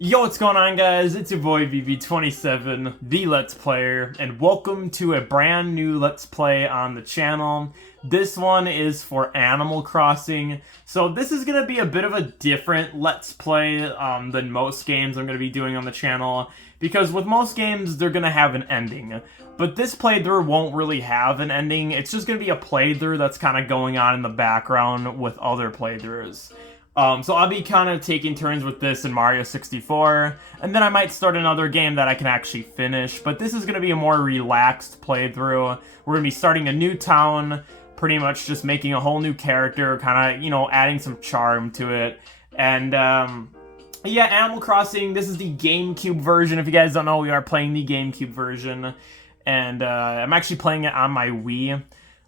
Yo, what's going on, guys? It's your boy Bb27, the Let's Player, and welcome to a brand new Let's Play on the channel. This one is for Animal Crossing, so this is going to be a bit of a different Let's Play than most games I'm going to be doing on the channel, because with most games, they're going to have an ending. But this playthrough won't really have an ending. It's just going to be a playthrough that's kind of going on in the background with other playthroughs. So I'll be kind of taking turns with this in Mario 64, and then I might start another game that I can actually finish, but this is going to be a more relaxed playthrough. We're going to be starting a new town, pretty much just making a whole new character, kind of, you know, adding some charm to it, and, yeah, Animal Crossing, this is the GameCube version. If you guys don't know, we are playing the GameCube version, and, I'm actually playing it on my Wii.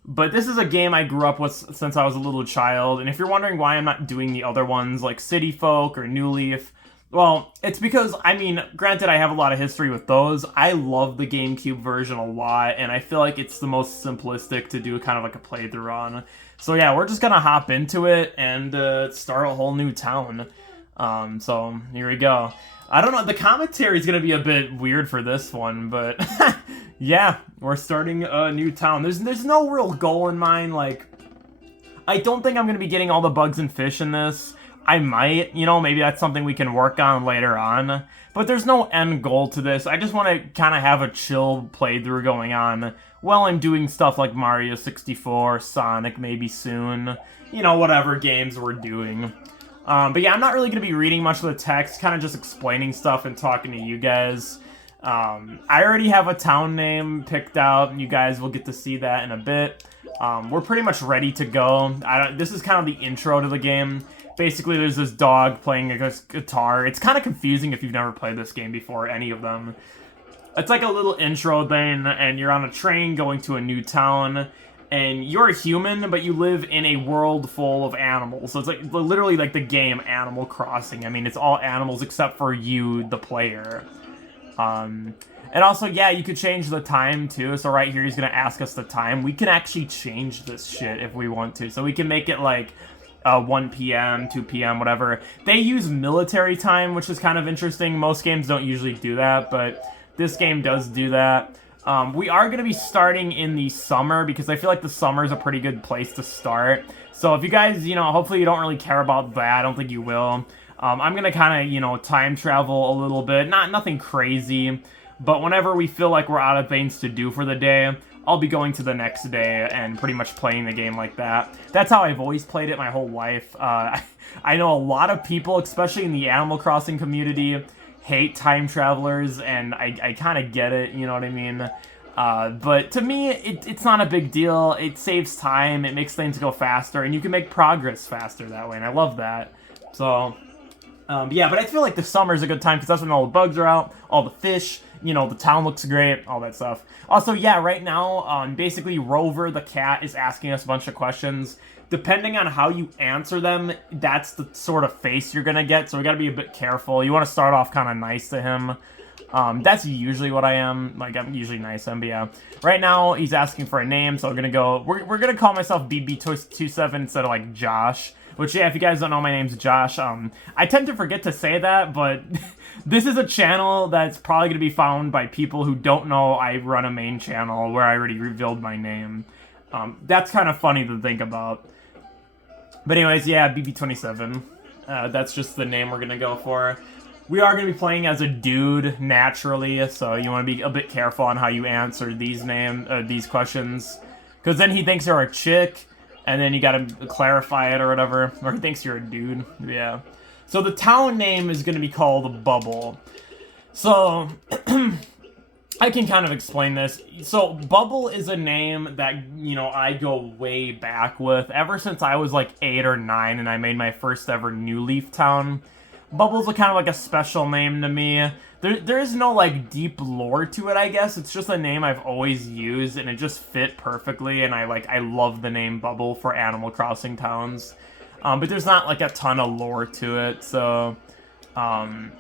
But this is a game I grew up with since I was a little child, and if you're wondering why I'm not doing the other ones like City Folk or New Leaf, well, it's because, I mean, granted I have a lot of history with those, I love the GameCube version a lot, and I feel like it's the most simplistic to do kind of like a playthrough on. So yeah, we're just gonna hop into it and start a whole new town. So here we go. I don't know, the commentary is gonna be a bit weird for this one, but yeah, we're starting a new town. There's no real goal in mind. Like, I don't think I'm gonna be getting all the bugs and fish in this. I might, you know, maybe that's something we can work on later on. But there's no end goal to this. I just want to kind of have a chill playthrough going on while I'm doing stuff like Mario 64, Sonic maybe soon. You know, whatever games we're doing. But yeah, I'm not really going to be reading much of the text, kind of just explaining stuff and talking to you guys. I already have a town name picked out, and you guys will get to see that in a bit. We're pretty much ready to go. This is kind of the intro to the game. Basically, there's this dog playing a guitar. It's kind of confusing if you've never played this game before, any of them. It's like a little intro thing, and you're on a train going to a new town. And you're a human, but you live in a world full of animals. So it's like literally like the game Animal Crossing. I mean, it's all animals except for you, the player. And also, yeah, you could change the time too. So right here, he's gonna ask us the time. We can actually change this shit if we want to. So we can make it like 1 p.m., 2 p.m., whatever. They use military time, which is kind of interesting. Most games don't usually do that, but this game does do that. We are going to be starting in the summer because I feel like the summer is a pretty good place to start. So if you guys, you know, hopefully you don't really care about that. I don't think you will. I'm going to kind of, you know, time travel a little bit. Nothing crazy, but whenever we feel like we're out of things to do for the day, I'll be going to the next day and pretty much playing the game like that. That's how I've always played it my whole life. I know a lot of people, especially in the Animal Crossing community, hate time travelers, and I kind of get it, you know what I mean? But to me, it's not a big deal. It saves time, it makes things go faster, and you can make progress faster that way, and I love that. So, yeah, but I feel like the summer is a good time because that's when all the bugs are out, all the fish, you know, the town looks great, all that stuff. Also, yeah, right now, basically Rover the cat is asking us a bunch of questions. Depending on how you answer them, that's the sort of face you're gonna get, so we gotta be a bit careful. You want to start off kind of nice to him. That's usually what I am. Like, I'm usually nice to him, but yeah. Right now, he's asking for a name, so we're gonna go... We're gonna call myself Bb27 instead of, like, Josh. Which, yeah, if you guys don't know, my name's Josh. I tend to forget to say that, but this is a channel that's probably gonna be found by people who don't know I run a main channel where I already revealed my name. That's kind of funny to think about. But anyways, yeah, Bb27. That's just the name we're gonna go for. We are gonna be playing as a dude, naturally, so you want to be a bit careful on how you answer these questions. Because then he thinks you're a chick, and then you gotta clarify it or whatever. Or he thinks you're a dude, yeah. So the town name is gonna be called Bubble. So... I can kind of explain this. So, Bubble is a name that, you know, I go way back with. Ever since I was like 8 or 9 and I made my first ever New Leaf town. Bubble's a kind of like a special name to me. There is no like deep lore to it, I guess. It's just a name I've always used and it just fit perfectly. And I love the name Bubble for Animal Crossing towns. But there's not like a ton of lore to it, so...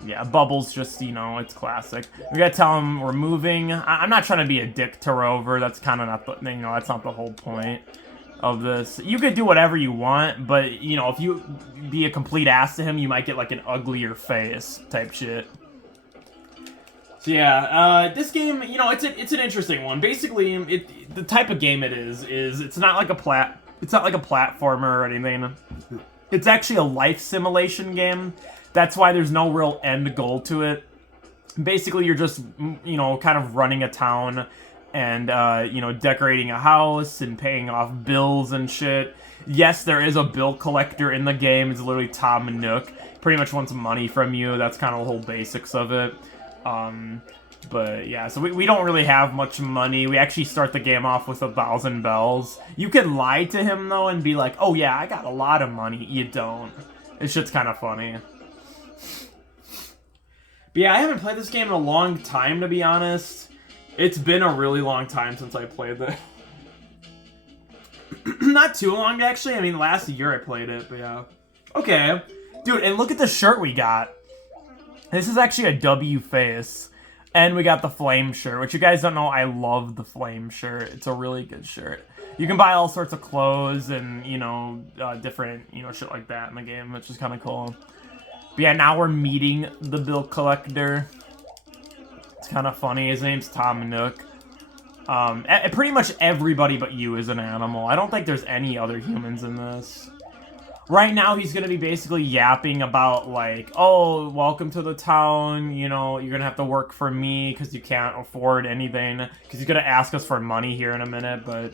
yeah, Bubble's just, you know, it's classic. We gotta tell him we're moving. I'm not trying to be a dick to Rover. That's kind of not the, you know, that's not the whole point. of this. You could do whatever you want, but, you know, if you be a complete ass to him, you might get, like, an uglier face type shit. So yeah, this game, you know, it's an interesting one. Basically, the type of game it is it's not like a platformer or anything. It's actually a life simulation game. That's why there's no real end goal to it. Basically, you're just, you know, kind of running a town and, you know, decorating a house and paying off bills and shit. Yes, there is a bill collector in the game. It's literally Tom Nook. Pretty much wants money from you. That's kind of the whole basics of it. But yeah, so we don't really have much money. We actually start the game off with 1,000 bells. You can lie to him, though, and be like, oh yeah, I got a lot of money. You don't. It's just kind of funny. But yeah, I haven't played this game in a long time, to be honest. It's been a really long time since I played it. Not too long, actually. I mean, last year I played it, but yeah. Okay. Dude, and look at the shirt we got. This is actually a W face. And we got the flame shirt, which you guys don't know, I love the flame shirt. It's a really good shirt. You can buy all sorts of clothes and, you know, different, you know, shit like that in the game, which is kind of cool. But yeah, now we're meeting the bill collector. It's kind of funny. His name's Tom Nook. Pretty much everybody but you is an animal. I don't think there's any other humans in this. Right now, he's going to be basically yapping about, like, oh, welcome to the town, you know, you're going to have to work for me because you can't afford anything. Because he's going to ask us for money here in a minute, but,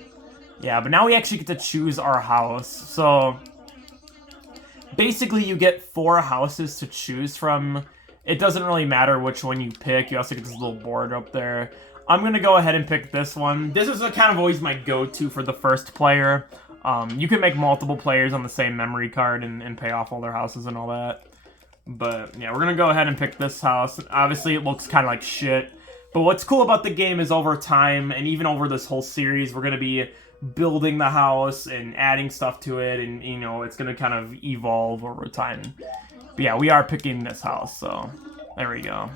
yeah. But now we actually get to choose our house. So, basically, you get 4 houses to choose from. It doesn't really matter which one you pick. You also get this little board up there. I'm going to go ahead and pick this one. This is kind of always my go-to for the first player. You can make multiple players on the same memory card and pay off all their houses and all that. But, yeah, we're going to go ahead and pick this house. Obviously, it looks kind of like shit. But what's cool about the game is over time, and even over this whole series, we're going to be building the house and adding stuff to it. And, you know, it's going to kind of evolve over time. But, yeah, we are picking this house, so there we go.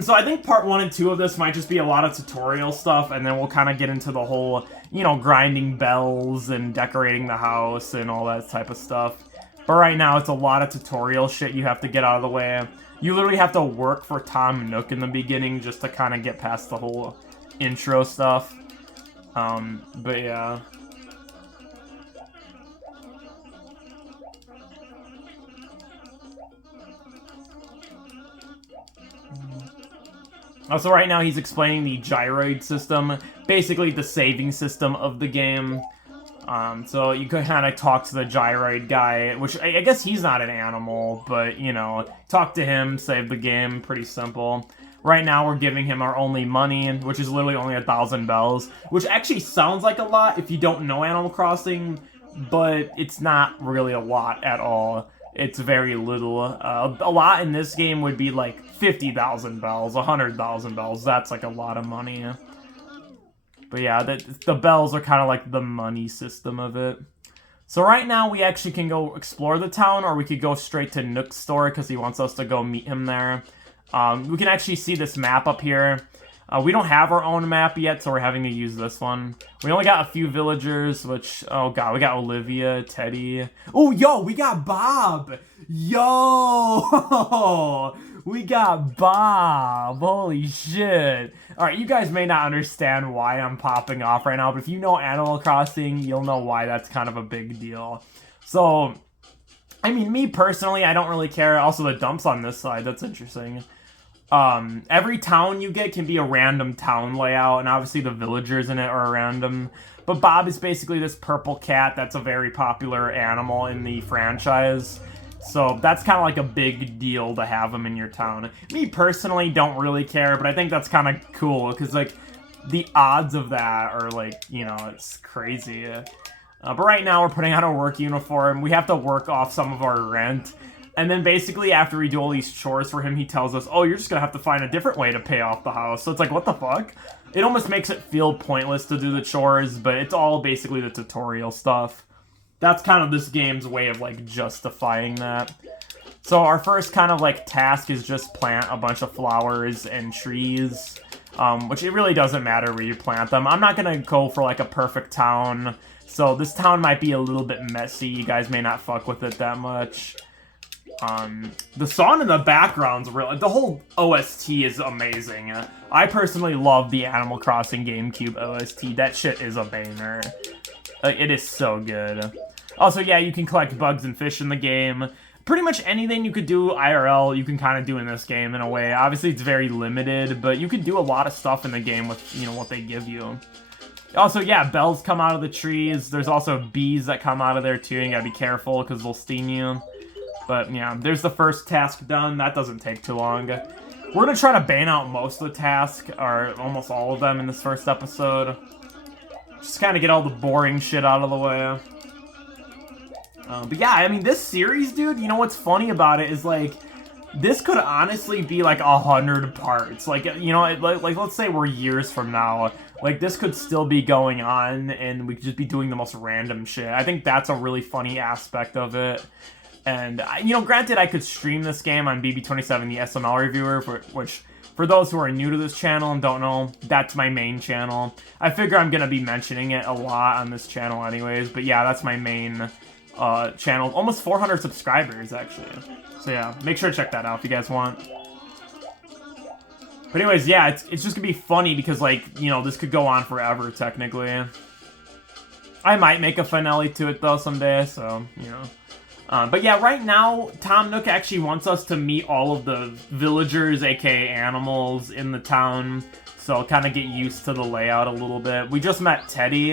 So I think part 1 and 2 of this might just be a lot of tutorial stuff, and then we'll kind of get into the whole, you know, grinding bells and decorating the house and all that type of stuff. But right now, it's a lot of tutorial shit you have to get out of the way. You literally have to work for Tom Nook in the beginning just to kind of get past the whole intro stuff. But yeah. Also, right now he's explaining the gyroid system, basically the saving system of the game. So you could kind of talk to the gyroid guy, which I guess he's not an animal, but, you know, talk to him, save the game, pretty simple. Right now we're giving him our only money, which is literally only 1,000 bells, which actually sounds like a lot if you don't know Animal Crossing, but it's not really a lot at all. It's very little. A lot in this game would be like 50,000 bells, 100,000 bells. That's like a lot of money. But yeah, the bells are kind of like the money system of it. So right now we actually can go explore the town, or we could go straight to Nook's store because he wants us to go meet him there. We can actually see this map up here. We don't have our own map yet, so we're having to use this one. We only got a few villagers, which, oh god, we got Olivia, Teddy. Oh, yo, we got Bob! Yo! We got Bob! Holy shit. Alright, you guys may not understand why I'm popping off right now, but if you know Animal Crossing, you'll know why that's kind of a big deal. So, I mean, me personally, I don't really care. Also, the dumps on this side, that's interesting. Every town you get can be a random town layout, and obviously the villagers in it are random. But Bob is basically this purple cat that's a very popular animal in the franchise. So that's kind of like a big deal to have him in your town. Me personally don't really care, but I think that's kind of cool, because, like, the odds of that are, like, you know, it's crazy. But right now we're putting on a work uniform. We have to work off some of our rent. And then basically after we do all these chores for him, he tells us, oh, you're just going to have to find a different way to pay off the house. So it's like, what the fuck? It almost makes it feel pointless to do the chores, but it's all basically the tutorial stuff. That's kind of this game's way of, like, justifying that. So our first kind of, like, task is just plant a bunch of flowers and trees. which it really doesn't matter where you plant them. I'm not gonna go for like a perfect town, so this town might be a little bit messy. You guys may not fuck with it that much. The song in the background's real. The whole OST is amazing. I personally love the Animal Crossing GameCube OST. That shit is a banger. It is so good. Also, yeah, you can collect bugs and fish in the game. Pretty much anything you could do IRL, you can kind of do in this game in a way. Obviously, it's very limited, but you could do a lot of stuff in the game with, you know, what they give you. Also, yeah, bells come out of the trees. There's also bees that come out of there, too. You gotta be careful, because they'll sting you. But, yeah, there's the first task done. That doesn't take too long. We're gonna try to ban out most of the tasks, or almost all of them in this first episode. Just kind of get all the boring shit out of the way. But yeah, I mean, this series, dude, you know what's funny about it is, like, this could honestly be, like, 100 parts. Like, you know, like let's say we're years from now. Like, this could still be going on, and we could just be doing the most random shit. I think that's a really funny aspect of it. And, you know, granted, I could stream this game on Bb27, the SML reviewer, which, for those who are new to this channel and don't know, that's my main channel. I figure I'm going to be mentioning it a lot on this channel anyways, but yeah, that's my main channel. Almost 400 subscribers, actually. So yeah, make sure to check that out if you guys want. But anyways, yeah, it's just going to be funny because, like, you know, this could go on forever, technically. I might make a finale to it, though, someday, so, you know. But yeah, right now, Tom Nook actually wants us to meet all of the villagers, aka animals, in the town. So kind of get used to the layout a little bit. We just met Teddy,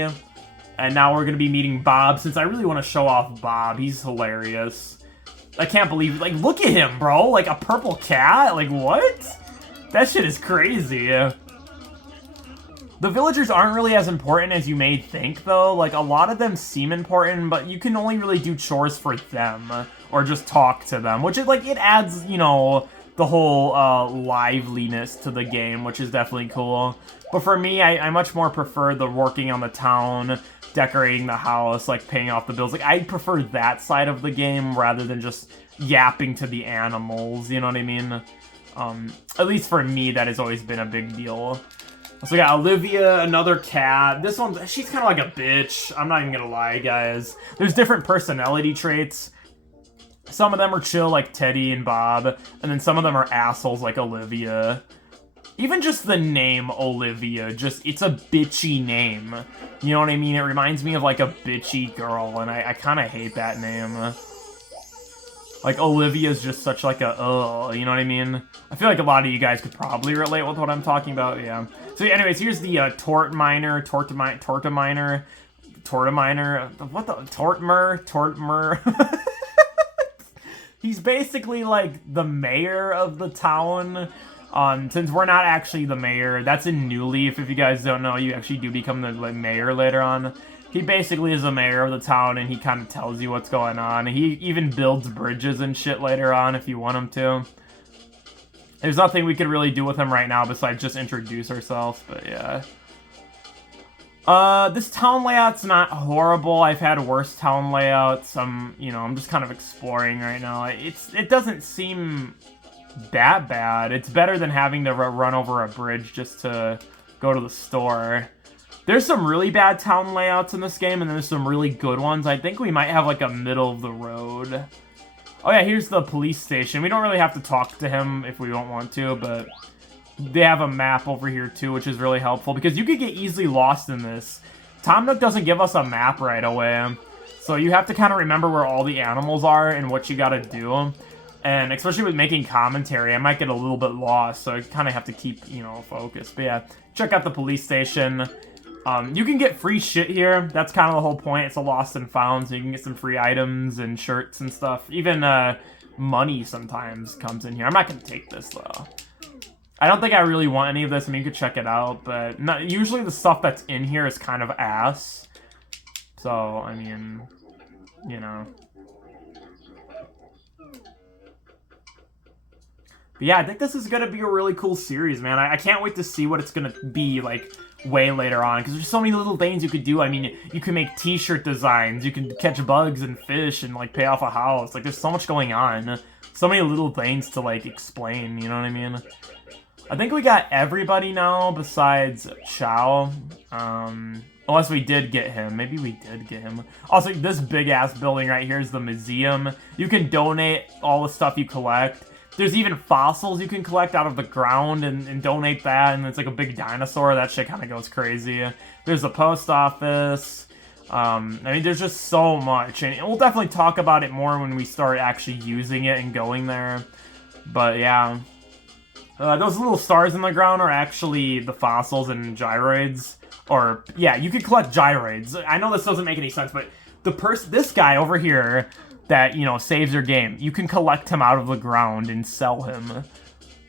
and now we're going to be meeting Bob, since I really want to show off Bob. He's hilarious. I can't believe, like, look at him, bro. Like, a purple cat? Like, what? That shit is crazy. The villagers aren't really as important as you may think, though. Like, a lot of them seem important, but you can only really do chores for them, or just talk to them, which is, like, it adds, you know, the whole liveliness to the game, which is definitely cool. But for me, I much more prefer the working on the town, decorating the house, like, paying off the bills. Like, I prefer that side of the game rather than just yapping to the animals, you know what I mean? At least for me, that has always been a big deal. So we got Olivia, another cat. This one, she's kind of like a bitch. I'm not even gonna lie, guys. There's different personality traits. Some of them are chill, like Teddy and Bob, and then some of them are assholes, like Olivia. Even just the name Olivia, it's a bitchy name. You know what I mean? It reminds me of, like, a bitchy girl, and I kind of hate that name. Like, Olivia's just such, like, a, you know what I mean? I feel like a lot of you guys could probably relate with what I'm talking about, yeah. So, anyways, here's the Torta Miner, what the, Tortmer. He's basically, like, the mayor of the town. Since we're not actually the mayor, that's in New Leaf. If you guys don't know, you actually do become the, like, mayor later on. He basically is the mayor of the town, and he kind of tells you what's going on. He even builds bridges and shit later on if you want him to. There's nothing we could really do with him right now besides just introduce ourselves, but yeah. This town layout's not horrible. I've had worse town layouts. You know, I'm just kind of exploring right now. It doesn't seem that bad. It's better than having to run over a bridge just to go to the store. There's some really bad town layouts in this game, and there's some really good ones. I think we might have, like, a middle of the road. Oh yeah, here's the police station. We don't really have to talk to him if we don't want to, but they have a map over here too, which is really helpful, because you could get easily lost in this. Tom Nook doesn't give us a map right away, so you have to kind of remember where all the animals are and what you gotta do. And especially with making commentary, I might get a little bit lost, so I kind of have to keep, you know, focused. But yeah, check out the police station. You can get free shit here. That's kind of the whole point. It's a lost and found, so you can get some free items and shirts and stuff. Even money sometimes comes in here. I'm not going to take this, though. I don't think I really want any of this. I mean, you could check it out, but usually the stuff that's in here is kind of ass. So, I mean, you know. But yeah, I think this is going to be a really cool series, man. I can't wait to see what it's going to be, like, way later on, because there's so many little things you could do. I mean, you can make t-shirt designs, you can catch bugs and fish and, like, pay off a house. Like, there's so much going on. So many little things to, like, explain, you know what I mean? I think we got everybody now besides Chow. Unless we did get him. Maybe we did get him. Also, this big-ass building right here is the museum. You can donate all the stuff you collect. There's even fossils you can collect out of the ground and donate that, and it's like a big dinosaur. That shit kind of goes crazy. There's the post office. I mean, there's just so much, and we'll definitely talk about it more when we start actually using it and going there. But yeah, those little stars in the ground are actually the fossils and gyroids. Or yeah, you could collect gyroids. I know this doesn't make any sense, but this guy over here that, you know, saves your game, you can collect him out of the ground and sell him.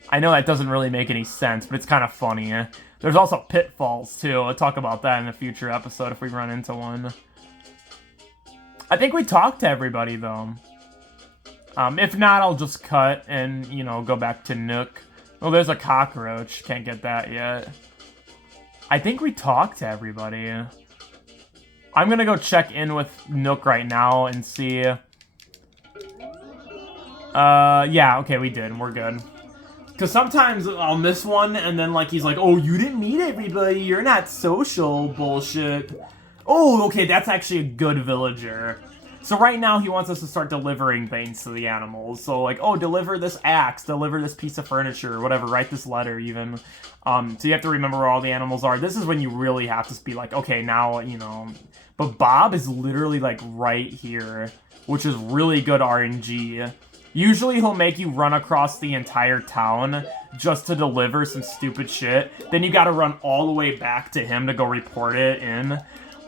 I know that doesn't really make any sense, but it's kind of funny. There's also pitfalls, too. I'll talk about that in a future episode if we run into one. I think we talked to everybody, though. If not, I'll just cut and, you know, go back to Nook. Oh, there's a cockroach. Can't get that yet. I think we talked to everybody. I'm gonna go check in with Nook right now and see. Yeah, okay, we did. We're good. Because sometimes I'll miss one, and then, like, he's like, oh, you didn't meet everybody, you're not social, bullshit. Oh, okay, that's actually a good villager. So right now, he wants us to start delivering things to the animals. So, like, oh, deliver this axe, deliver this piece of furniture, whatever, write this letter, even. So you have to remember where all the animals are. This is when you really have to be like, okay, now, you know. But Bob is literally, like, right here, which is really good RNG. Usually he'll make you run across the entire town just to deliver some stupid shit. Then you gotta run all the way back to him to go report it in.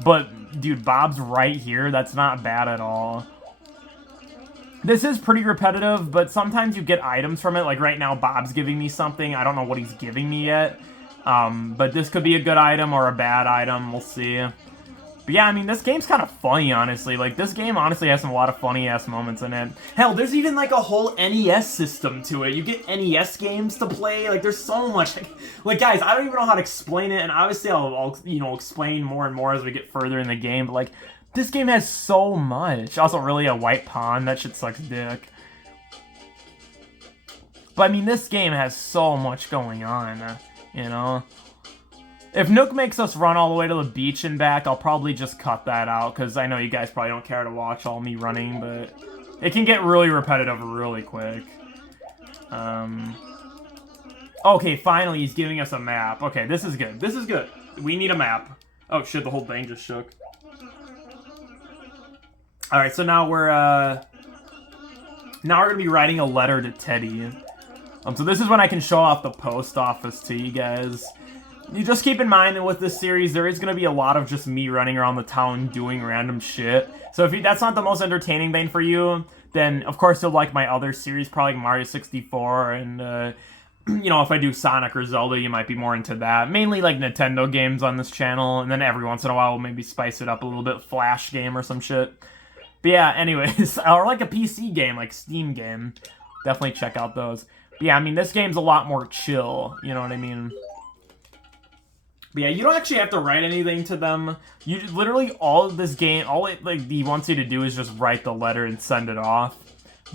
But, dude, Bob's right here. That's not bad at all. This is pretty repetitive, but sometimes you get items from it. Like right now, Bob's giving me something. I don't know what he's giving me yet. But this could be a good item or a bad item. We'll see. But yeah, I mean, this game's kind of funny, honestly. Like, this game honestly has some a lot of funny-ass moments in it. Hell, there's even, like, a whole NES system to it. You get NES games to play. Like, there's so much. Like, guys, I don't even know how to explain it. And obviously, I'll you know, explain more and more as we get further in the game. But, like, this game has so much. Also, really, a white pond. That shit sucks dick. But, I mean, this game has so much going on, you know? If Nook makes us run all the way to the beach and back, I'll probably just cut that out, because I know you guys probably don't care to watch all me running, but it can get really repetitive really quick. Okay, finally he's giving us a map. Okay, this is good. This is good. We need a map. Oh shit, the whole thing just shook. Alright, so now we're gonna be writing a letter to Teddy. So this is when I can show off the post office to you guys. You just keep in mind that with this series, there is going to be a lot of just me running around the town doing random shit. So if that's not the most entertaining thing for you, then of course you'll like my other series, probably Mario 64, and you know, if I do Sonic or Zelda, you might be more into that. Mainly like Nintendo games on this channel, and then every once in a while we'll maybe spice it up a little bit, Flash game or some shit. But yeah, anyways, or like a PC game, like Steam game. Definitely check out those. But yeah, I mean, this game's a lot more chill, you know what I mean? But yeah, you don't actually have to write anything to them. You literally, all of this game, all it like he wants you to do is just write the letter and send it off.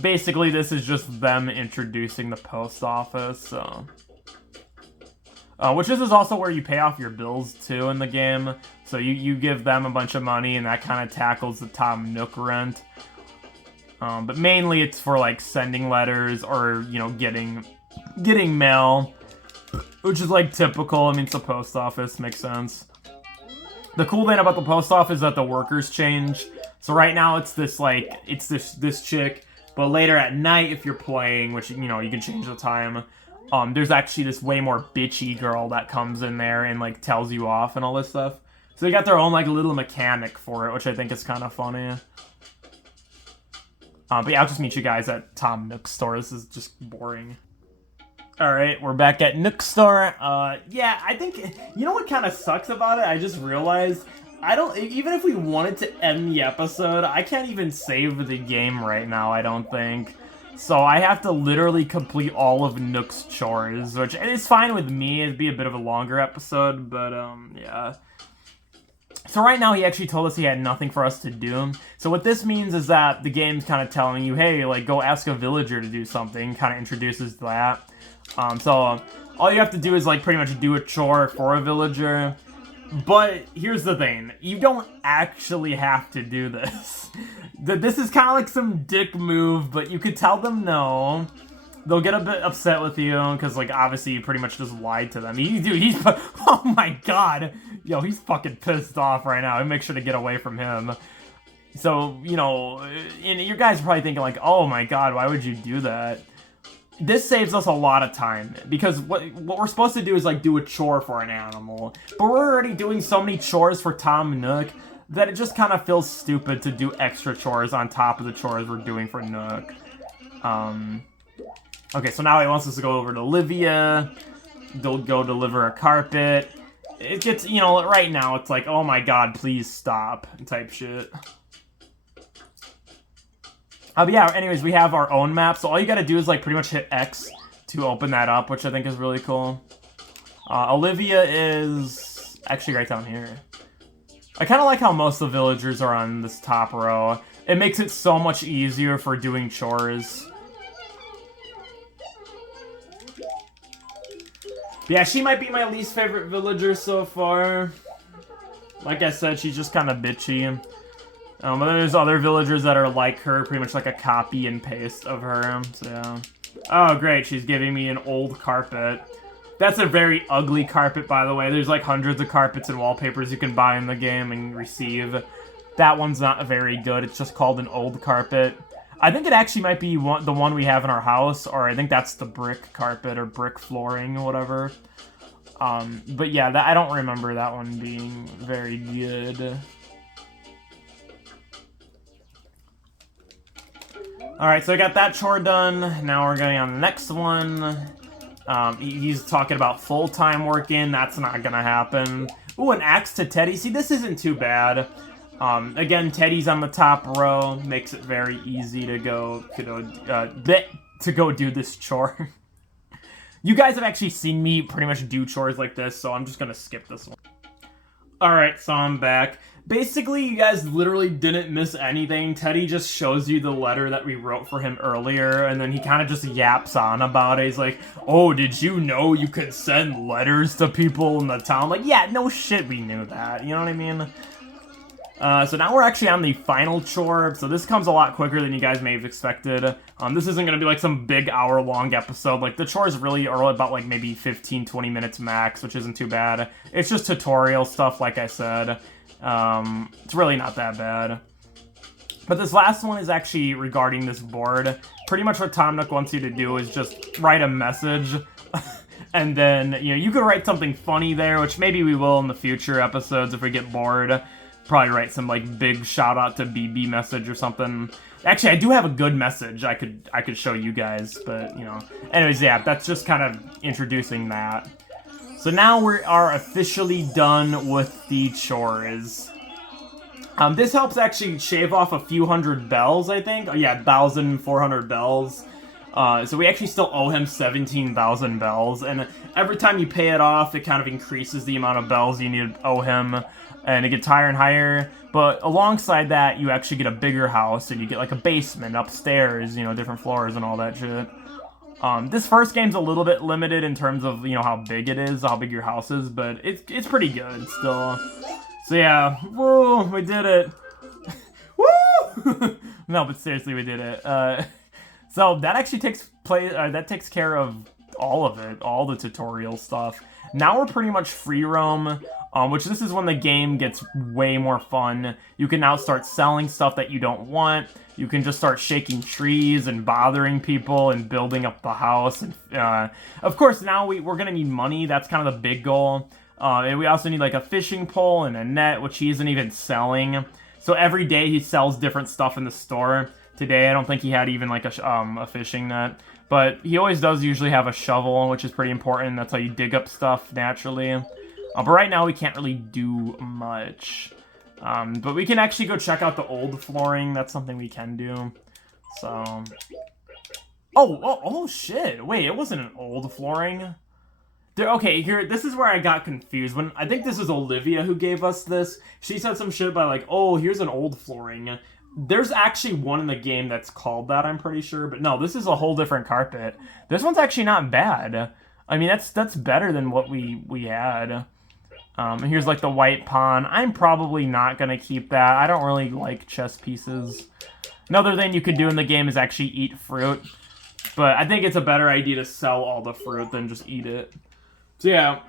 Basically, this is just them introducing the post office, so. Which this is also where you pay off your bills, too, in the game. So you give them a bunch of money, and that kind of tackles the Tom Nook rent. But mainly it's for, like, sending letters or, you know, getting mail. Which is, like, typical. I mean, it's a post office. Makes sense. The cool thing about the post office is that the workers change. So right now it's this, like, it's this chick. But later at night, if you're playing, which, you know, you can change the time, there's actually this way more bitchy girl that comes in there and, like, tells you off and all this stuff. So they got their own, like, little mechanic for it, which I think is kind of funny. But yeah, I'll just meet you guys at Tom Nook's store. This is just boring. Alright, we're back at Nook's store. Yeah, I think, you know what kind of sucks about it? I just realized, even if we wanted to end the episode, I can't even save the game right now, I don't think. So I have to literally complete all of Nook's chores, which is fine with me. It'd be a bit of a longer episode, but, yeah. So right now, he actually told us he had nothing for us to do. So what this means is that the game's kind of telling you, hey, like, go ask a villager to do something. Kind of introduces that. So all you have to do is like pretty much do a chore for a villager. But here's the thing, you don't actually have to do this. This is kind of like some dick move, but you could tell them no. They'll get a bit upset with you, because, like, obviously you pretty much just lied to them. He's, oh my god! Yo, he's fucking pissed off right now. I make sure to get away from him. So, you know, and you guys are probably thinking, like, oh my god, why would you do that? This saves us a lot of time, because what we're supposed to do is, like, do a chore for an animal. But we're already doing so many chores for Tom Nook that it just kind of feels stupid to do extra chores on top of the chores we're doing for Nook. Okay, so now he wants us to go over to Olivia. They'll go deliver a carpet. It gets, you know, right now it's like, oh my god, please stop, type shit. But yeah, anyways, we have our own map, so all you gotta do is, like, pretty much hit X to open that up, which I think is really cool. Olivia is actually right down here. I kind of like how most of the villagers are on this top row. It makes it so much easier for doing chores. Yeah, she might be my least favorite villager so far. Like I said, she's just kind of bitchy. But there's other villagers that are like her, pretty much like a copy and paste of her. So yeah. Oh, great, she's giving me an old carpet. That's a very ugly carpet, by the way. There's like hundreds of carpets and wallpapers you can buy in the game and receive. That one's not very good. It's just called an old carpet. I think it actually might be the one we have in our house, or I think that's the brick carpet or brick flooring or whatever. But yeah, I don't remember that one being very good. Alright, so I got that chore done. Now we're going on the next one. He's talking about full-time working. That's not gonna happen. Ooh, an axe to Teddy. See, this isn't too bad. Again, Teddy's on the top row, makes it very easy to go do this chore. You guys have actually seen me pretty much do chores like this, so I'm just gonna skip this one. Alright, so I'm back. Basically, you guys literally didn't miss anything. Teddy just shows you the letter that we wrote for him earlier, and then he kind of just yaps on about it. He's like, oh, did you know you could send letters to people in the town? Like, yeah, no shit, we knew that. You know what I mean? So now we're actually on the final chore, so this comes a lot quicker than you guys may have expected. This isn't going to be like some big hour-long episode. Like, the chores really are about like maybe 15-20 minutes max, which isn't too bad. It's just tutorial stuff, like I said. It's really not that bad. But this last one is actually regarding this board. Pretty much what Tom Nook wants you to do is just write a message. And then, you know, you could write something funny there, which maybe we will in the future episodes if we get bored. Probably write some, like, big shout-out to BB message or something. Actually, I do have a good message I could show you guys, but, you know. Anyways, yeah, that's just kind of introducing that. So now we are officially done with the chores. This helps actually shave off a few hundred bells, I think. Oh, yeah, 1,400 bells. So we actually still owe him 17,000 bells, and every time you pay it off, it kind of increases the amount of bells you need to owe him, and it gets higher and higher. But alongside that, you actually get a bigger house, and you get like a basement upstairs, you know, different floors and all that shit. This first game's a little bit limited in terms of, you know, how big it is, how big your house is, but it's pretty good still. So yeah, woo, we did it. Woo! No, but seriously, we did it. So that actually that takes care of all of it, all the tutorial stuff. Now we're pretty much free roam, which this is when the game gets way more fun. You can now start selling stuff that you don't want. You can just start shaking trees and bothering people and building up the house. And of course, now we're gonna need money. That's kind of the big goal. And we also need like a fishing pole and a net, which he isn't even selling. So every day he sells different stuff in the store. Today, I don't think he had even like a fishing net. But he always does usually have a shovel, which is pretty important. That's how you dig up stuff naturally. But right now, we can't really do much. But we can actually go check out the old flooring. That's something we can do. So... Oh, shit. Wait, it wasn't an old flooring. Okay, here, this is where I got confused. I think this is Olivia who gave us this. She said some shit about like, oh, here's an old flooring. There's actually one in the game that's called that, I'm pretty sure. But no, this is a whole different carpet. This one's actually not bad. I mean, that's better than what we had. And here's like the white pawn. I'm probably not gonna keep that. I don't really like chess pieces. Another thing you could do in the game is actually eat fruit. But I think it's a better idea to sell all the fruit than just eat it. So yeah,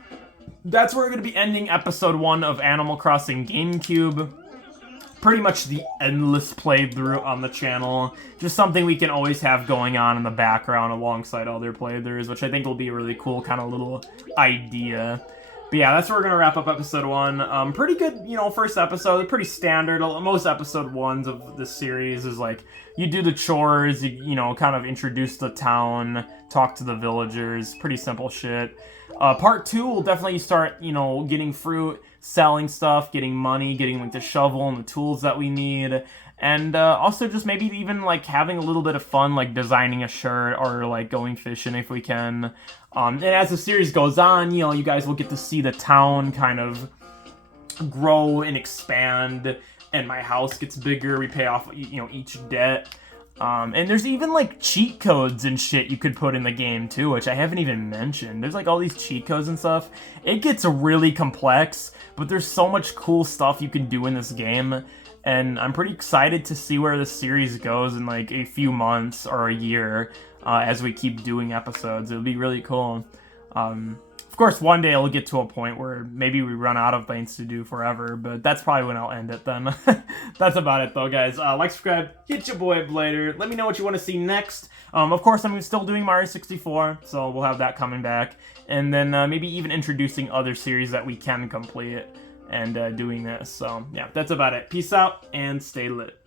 that's where we're going to be ending episode 1 of Animal Crossing GameCube. Pretty much the endless playthrough on the channel. Just something we can always have going on in the background alongside other playthroughs, which I think will be a really cool kind of little idea. But yeah, that's where we're going to wrap up episode 1. Pretty good, you know, first episode. Pretty standard. Most episode 1s of this series is like, you do the chores, you know, kind of introduce the town, talk to the villagers. Pretty simple shit. Part 2 will definitely start, you know, getting fruit, selling stuff, getting money, getting like the shovel and the tools that we need. And also just maybe even like having a little bit of fun, like designing a shirt or like going fishing if we can. And as the series goes on, you know, you guys will get to see the town kind of grow and expand, and my house gets bigger. We pay off, you know, each debt. And there's even like cheat codes and shit you could put in the game too, which I haven't even mentioned. There's like all these cheat codes and stuff. It gets really complex, but there's so much cool stuff you can do in this game. And I'm pretty excited to see where this series goes in like a few months or a year as we keep doing episodes. It'll be really cool. Of course, one day it'll get to a point where maybe we run out of things to do forever, but that's probably when I'll end it then. That's about it though, guys. Like, subscribe, hit your boy up later. Let me know what you want to see next. Of course, I'm still doing Mario 64, so we'll have that coming back. And then maybe even introducing other series that we can complete and doing this. So yeah, that's about it. Peace out and stay lit.